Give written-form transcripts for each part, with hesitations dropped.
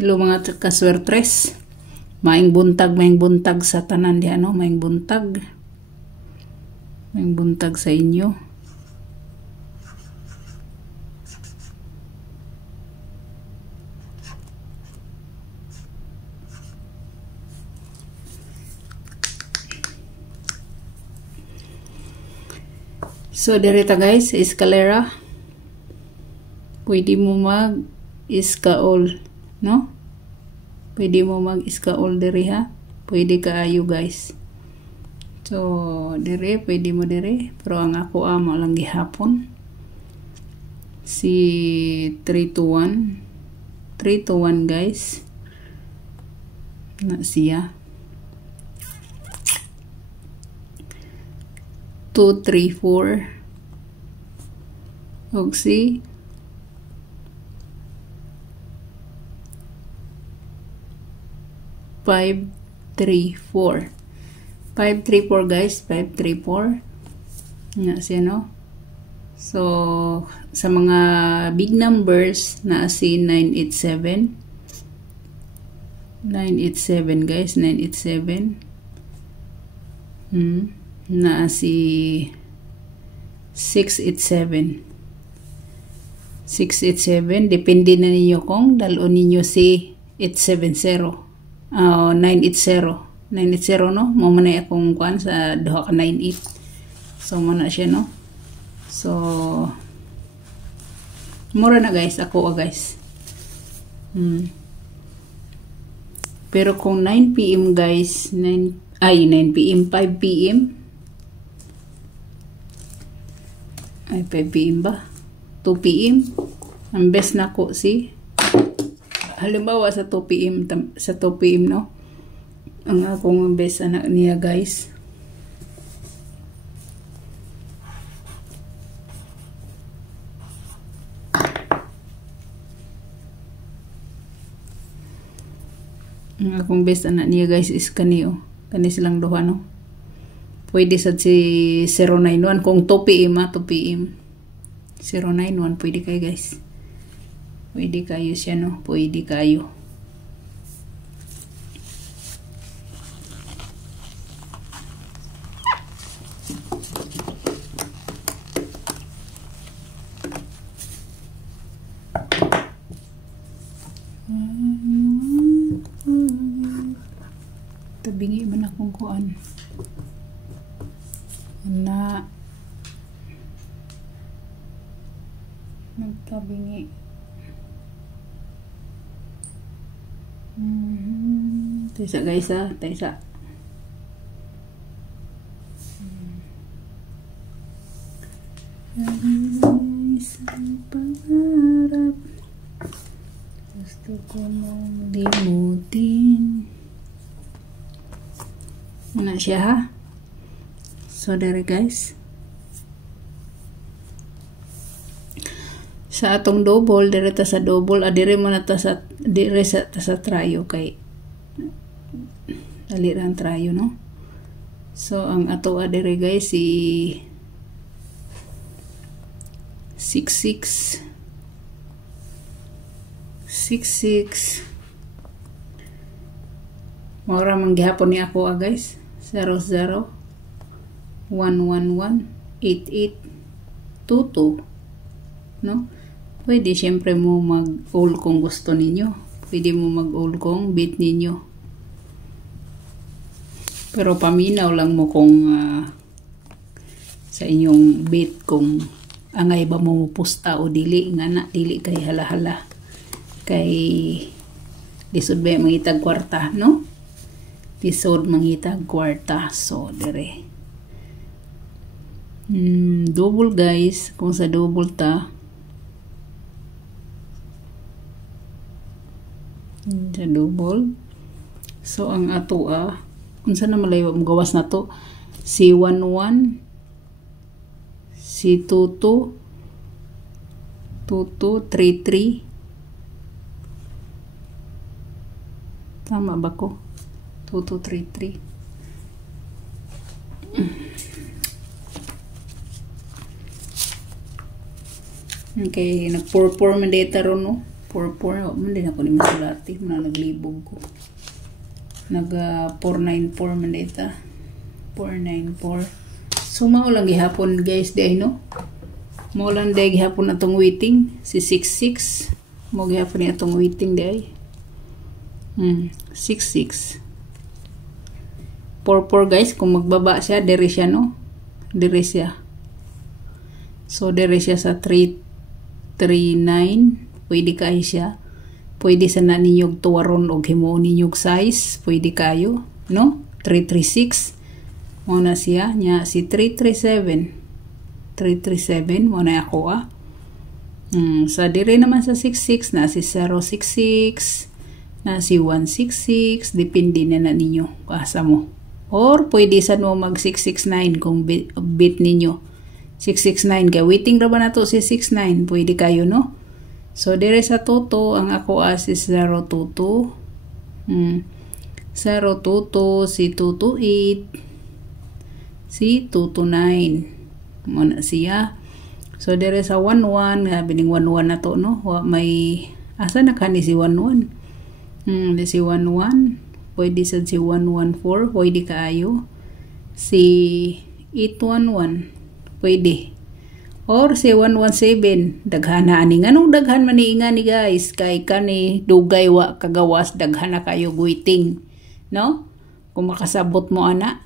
Hello mga kaswertres. Maing buntag sa tanan diha no, maing buntag sa inyo. So direta guys, escalera. Pwede mo mag iskaol, no? Pwede mo mag iskaol diri ha. Pwede kaayo guys. So dire pwede mo dire, pero ang ako amo lang gihapon. Si 3 to 1 guys. Na siya. 2, 3, 4. Og si 5, 3, 4. 5, 3, 4 guys. 5, 3, 4. Nga siya no. So sa mga big numbers na si 987. 987 guys. 987. Na si 687. 687. Depende na ninyo kung dalon ninyo si 870. 980. 980 no. Mo man ay akong kuan sa duha ka 98. So mo na siya no. So mura na guys ako guys. Pero kung 9 PM guys, 9 PM, 5 PM. Ay 5 PM ba? 2 PM. Ang best na ko si halimbawa sa 2 PM no. Ang akong best anak niya guys. Ang akong best anak niya guys is kani silang duha no. Pwede sa si 091 kung 2 PM 2 PM. 091 pwede kayo guys. Pwede kayo siya no. Pwede kayo. Tabingi man akong kuan. Na nagtabingi. Taysa guys ha, taysa. Isang pangarap gusto ko mong limutin. Muna siya ha. So there guys. Sa atong double, dire ta sa double, dire mo na ta sa dire sa tryo kay dali lang tryo no. So ang ato dire guys si 66 Mora man gihapon ni ako guys. 00 111 8822 no. Pwede syempre mo mag-all kung gusto ninyo. Pwede mo mag-all kung bit ninyo. Pero paminaw lang mo kung sa inyong bit kung angay ba mo pusta o dili. Nga na, dili kay hala-hala. Kay lisod ba mangitag kwarta, no? Lisod mangitag kwarta. So, dire. Double guys. Kung sa double ta, sa double. So ang ato kung saan na malayo magawas na to, si 11 si 22 33. Tama ba ko? 2233. Okay, nag-4 man data ron no. 4-4. Hindi na ko ni masulati. Naglibog ko. 494 man dita. 494. So, maulang gihapon guys. Di ay no? Maulang di gihapon na itong waiting. Si 66. Mau gihapon niya itong waiting di ay. 66. 4-4 guys. Kung magbaba siya, dire siya no? Dire siya. So, dire siya sa 339. Pwede kayo siya. Pwede sa na ninyog tuwaron o himo ninyog size. Pwede kayo. No? 336. Muna siya. Nya si 337. 337. Muna ako sa dire naman sa 66. Na si 066. Na si 166. Depende na ninyo. Kasa mo. Or pwede sa mo mag 669 kung bit ninyo. 669. Kaya waiting ra ba na to si 69. Pwede kayo no? So, dire sa toto, ang ako is 022. 022, si 228, si 229. Muna siya. So, dire sa 11, bining 11 na to, no? May, asa na ka ni si 11? Di si 11. Pwede sa si 114, pwede kaayo. Si 811, pwede. Or si 117, daghan na ani. Anong daghan man ni guys? Kay kani dugay wa kagawas, daghan na kayo waiting. No? Kung makasabot mo ana.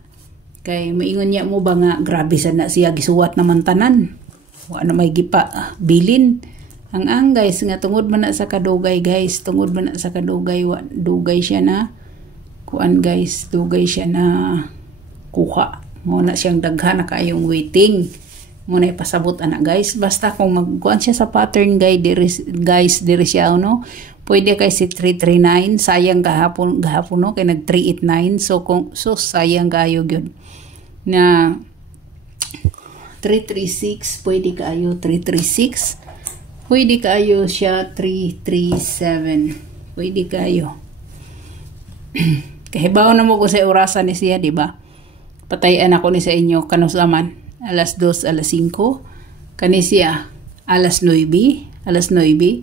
Kay maingon niya mo ba nga, grabe sana siya gisuwat naman tanan. Wa na may gipa bilin. Ang guys, nga tungod man na sa kadugay guys. Tungod man na sa kadugay, dugay siya na. Kuan guys, dugay siya na kuha. Muna siyang daghan na kayong waiting. Muna ipasabot anak guys. Basta kung magkuhan siya sa pattern guys, diri siya no. Pwede kay si 339. Sayang gahapon no. Kaya nag 389. So sayang kayo yun. Na 336. Pwede kayo 336. Pwede kayo siya 337. Pwede kayo. Kahibaw na mo ko sa orasan ni siya, diba? Patayan ako ni sa inyo kanusaman. Alas 2, alas 5. Kani siya, alas 9. Alas 9.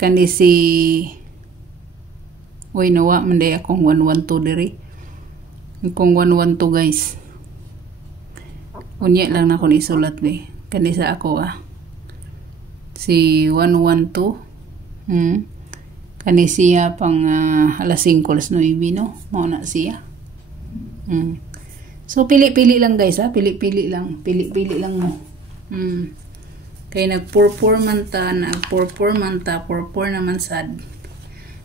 Kani si... Uy, nawa, manday akong 112 diri. Akong 112 guys. Unya lang na ako ni isulat be. Kani sa ako Si 112. Kani siya pang alas 5, alas 9, no? Mauna siya. So, pili-pili lang guys, Pili-pili lang. Pili-pili lang mo. Kaya nag-4-4 man ta, 4-4 naman sad.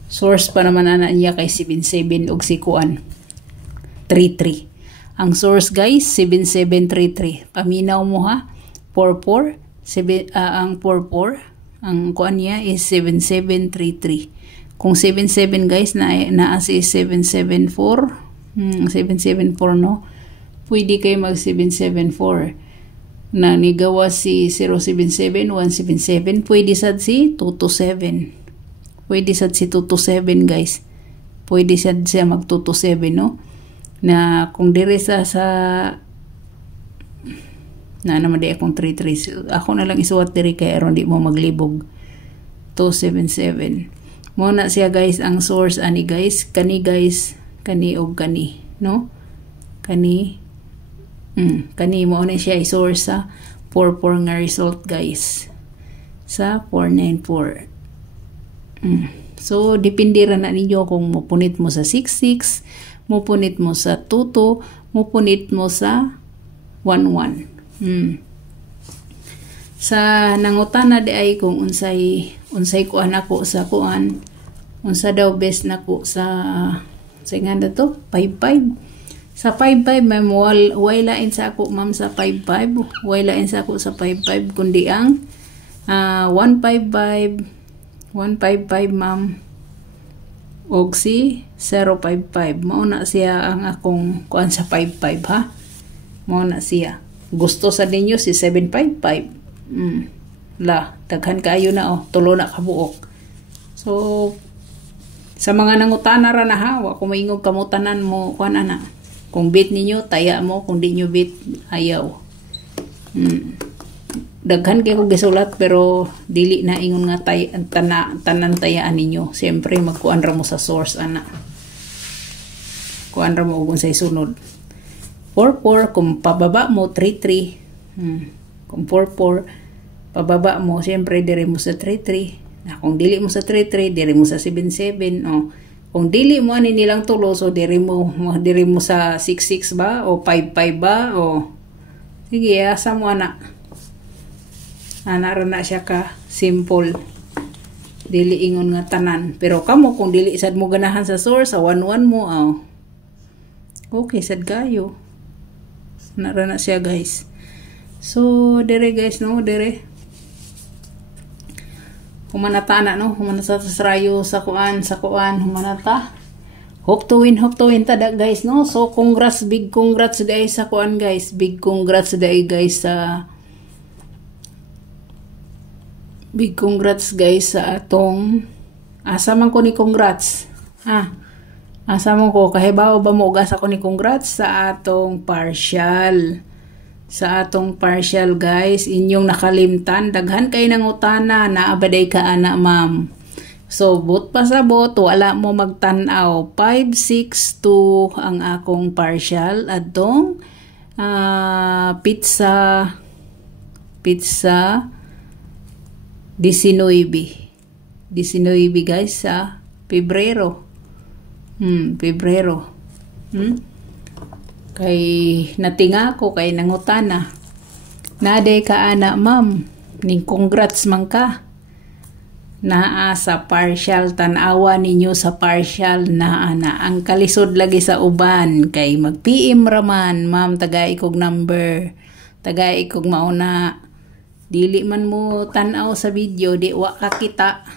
Source pa naman ana niya kay 77 og si Kuan. 33. Ang source guys, 7733. Paminaw mo ha. 44. Ang 44. Ang Kuan niya is 7733. Kung 77 guys, na si 774. 774 no. Pwede kayo mag 774 na nigawa si 077, 177. Pwede sad si 227. Pwede sad si 227 guys. Pwede sad siya mag 227 no. Na kung dire sa na naman di akong 33. Ako na lang isuwat diri kay aron di mo maglibog. 277. Muna siya guys ang source ani guys. Kani guys. Kani og kani. No? Kani. Kani mo na siya i-source sa 4-4 nga result guys. Sa 494. So, depende ra na ninyo kung mupunit mo sa 66, mupunit mo sa 22, mupunit mo sa 11. Sa nangutana di ay kung unsay kuan ako sa kuan, unsa daw best nako sa nganda to 55. Sa 55 ma'am, wailain sa ako ma'am sa 55. Wailain sa ako sa 55 kundi ang 155 ma'am og si 055. Mao na siya ang akong kuan sa 55 ha. Mao na siya. Gusto sa ninyo si 755. Daghan kayo na tulo na kabuok. So sa mga nangutana ra na ha, wa ko maingog kamutanan mo kuan ana. Kung bit ninyo, taya mo. Kung di nyo bit, ayaw. daghan kay ko gisulat pero dili na ingon nga tanan tayaan ninyo. Siyempre magkuan ra mo sa source ana. Kuan ra mo ug unsay sunod. 4-4 kung pababa mo 3-3. Kung 4-4 pababa mo siyempre dire mo sa 3-3. Kung dili mo sa 3-3 dire mo sa 7-7. Kung dili mo ani nilang tulo so dire mo sa 6-6 ba o 5-5 ba o sige asa mo ana. Anara na siya ka simple. Dili ingon nga tanan. Pero kamo kung dili sad mo ganahan sa source sa 1-1 mo okay sad kayo. Anara na siya guys. So dire guys no dire. Humanata na no. Humanata sa sarayo sa kuan humanata. Hope to win tada guys no. So congrats, big congrats guys sa kuan guys. Big congrats guys sa big congrats guys sa atong asa man ko ni congrats asa man ko kahibaw ba mo ugasa ko ni congrats sa atong partial guys. Inyong nakalimtan daghan kay nang utana naabaday ka ana ma'am. So bot pa sa bot wala mo magtan-aw 5-6-2 ang akong partial adtong pizza 19 guys sa Pebrero. Kay natinga ko kay nangutana. Naday ka ana ma'am. Ning congrats man ka. Naa sa partial tan-awa ninyo sa partial na ana. Ang kalisod lagi sa uban kay mag-PM raman ma'am tagay kog number. Tagay kog mauna. Dili man mo tan-aw sa video di wa ka kita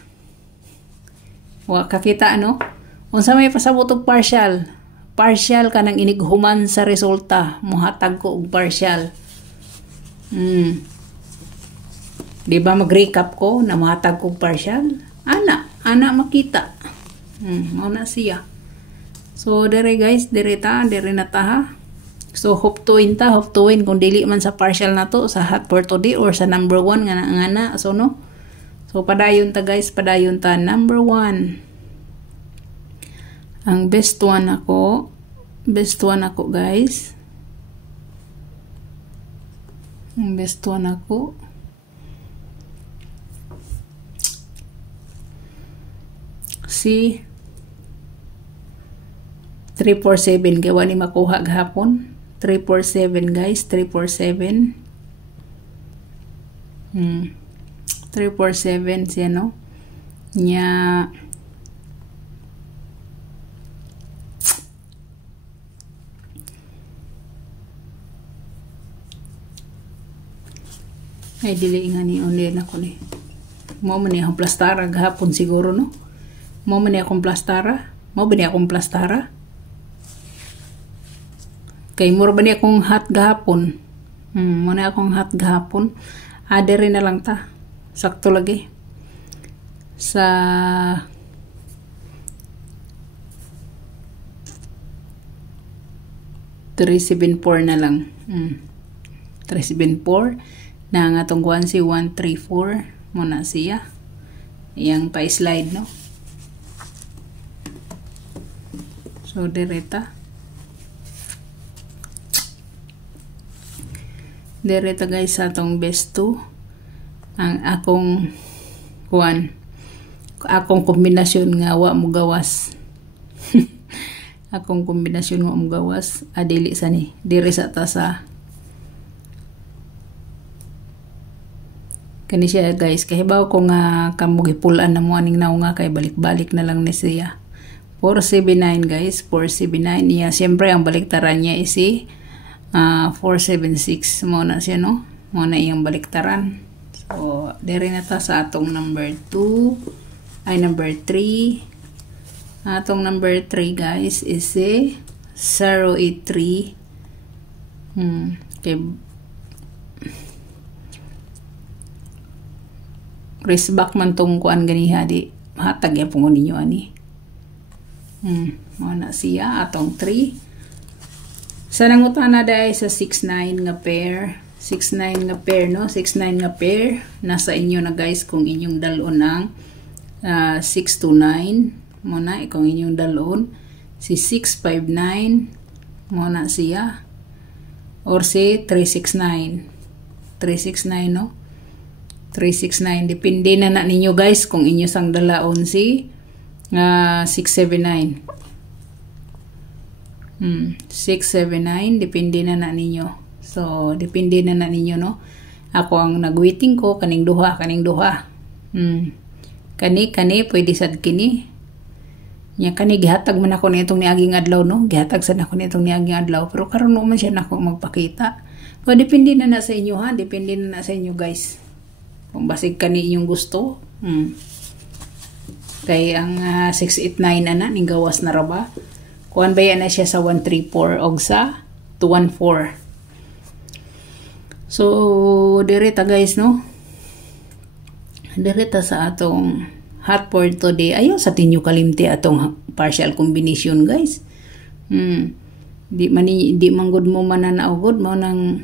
no. Unsa may pasabot og partial ka nang inighuman sa resulta mohatag ko og partial. Di ba mag-recap ko na mohatag ko og partial? Ana makita. Mao na siya. So dire guys, dire na ta ha. So hope to win kung dili man sa partial na to sa hot for today or sa number 1 nga so no. So padayon ta guys, padayon ta number 1. Ang best one ako guys. Ang best one ako si 347 kay wani makuha gahapon. 347 guys, 347. 347 siya no. Nya ay dili nga ni online ako ni. Mo man ni akong plastara gahapon siguro no. Mo man ni akong plastara. Mo ba ni akong plastara? Kay mura ba ni akong hot gahapon? Mo na akong hot gahapon. Adere na lang ta. Sakto lagi. Sa 374 na lang. 374 na nga tong kuan si 134 mo na siya. Iyang pa-slide no. So direta guys sa atong best 2 ang akong kuan akong kombinasyon nga wa mo gawas. Akong kombinasyon nga mo gawas adili sa ni diri sa ta sa kani siya guys kahibaw ko nga kamo gipulan na mo aning naunga kay balik-balik na lang ni siya. 479 guys, 479 niya. Siyempre ang baliktaran niya is 476 mo na siya no. Mo na iyang baliktaran. So dere na ta sa atong number 2 ay number 3. Atong number 3 guys is 083. Okay. Chris back man tong kuan ganiha di hatag ya pung ninyo ani. Mo na siya atong 3. Sa nangutana dai sa 69 nga pair. 6-9 nga pair, no? 6-9 nga pair. Nasa inyo na guys kung inyong dalon ang 6-9. Muna, kung inyong dalon. Si 6-5-9. Muna siya. Or si 3-6-9. 3-6-9, no? 3-6-9. Depende na ninyo guys kung inyo sang dalaon si 6-7-9. 6-7-9. Depende na ninyo. So, depende na ninyo, no? Ako ang nagwaiting ko, kaning duha. Kani, pwede sad kini. Nya kani, gihatag man ako nitong niaging adlaw, no? Gihatag sad ako nitong niaging adlaw. Pero karon mo man siya na ako magpakita. So, depende na sa inyo, ha? Depende na sa inyo, guys. Kung basig kani inyong gusto. Kay ang 689 na, ning gawas na raba. Kuan ba yan na siya sa 134 og sa 214. So, direta guys, no? Direta sa atong hot for today. Ayaw sa tinyo kalimti atong partial combination, guys. Di manggod mo mananaugod mo nang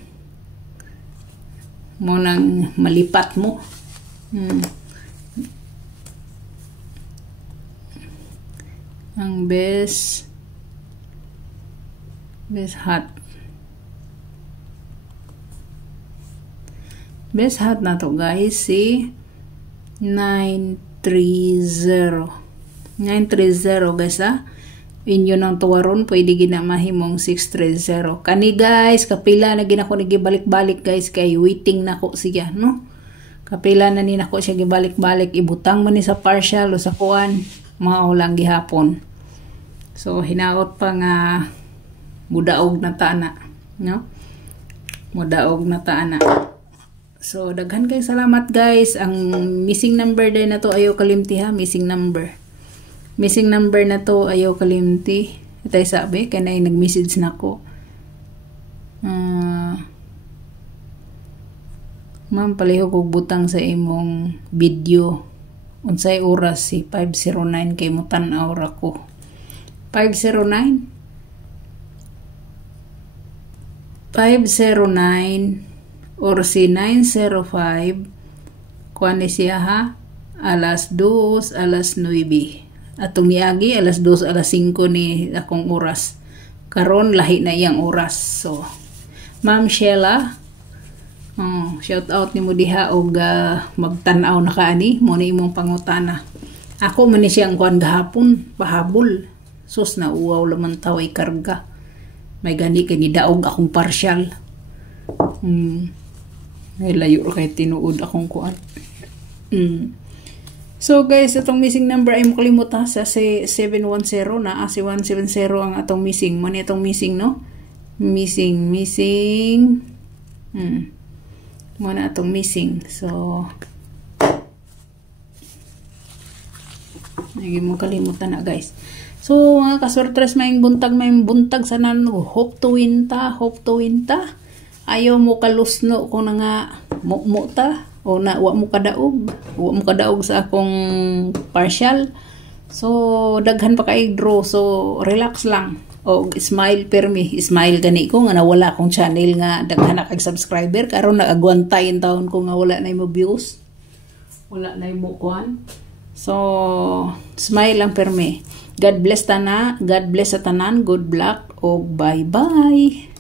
malipat mo. Ang best hot. Best hot na to guys, si 930. 930 guys, ha. Inyo ng tuwaron, pwede ginamahimong 630. Kani guys, kapila na ginako nagibalik-balik guys, kay waiting na ko siya, no? Kapila na ni nako siya gibalik-balik, ibutang man ni sa partial o sa kuan, mga ulang gihapon. So, hinaot pa nga mudaog na taana, no? Mudaog na taana. So, daghan kay salamat guys. Ang missing number din na to ayaw kalimti, ha. Missing number na to ayaw kalimti. Itay sabi, kaya na nag-message na ko. Ma'am, paliho kog butang sa imong video. Unsay oras si 509 kay mo tan-aw ra ko. 509 or si 905 kuan ni siya, ha, alas 2, alas 9. Atong niagi alas 2, alas 5 ni akong oras. Karon lahi na iyang oras. So, Ma'am Sheila, shout out nimo diha og magtan-aw na kaani mo ni imong pangutana. Ako man ni siyang kuan gahapon, pahabol. Sus na uwaw laman taw ay karga. May gani kay ni daog akong partial. May layo kay tinuod akong kuan. So guys, itong missing number ay makalimutan sa 710 na si 170 ang atong missing. Mani itong missing, no? Missing. Muna atong missing. So, lagi mo kalimutan na guys. So, mga kasortres, may buntag sa hope to win ta. Ayaw mo kalusno kung nga mo ta o na wa mo kadaog sa akong partial. So daghan pa kay draw, so relax lang o smile permi, smile gani ko nga nawala akong channel nga daghan na kag subscriber karon nagagwantayin taon ko nga wala na mo views, wala na mo kuan. So smile lang permi. God bless sa tanan, good luck o bye bye.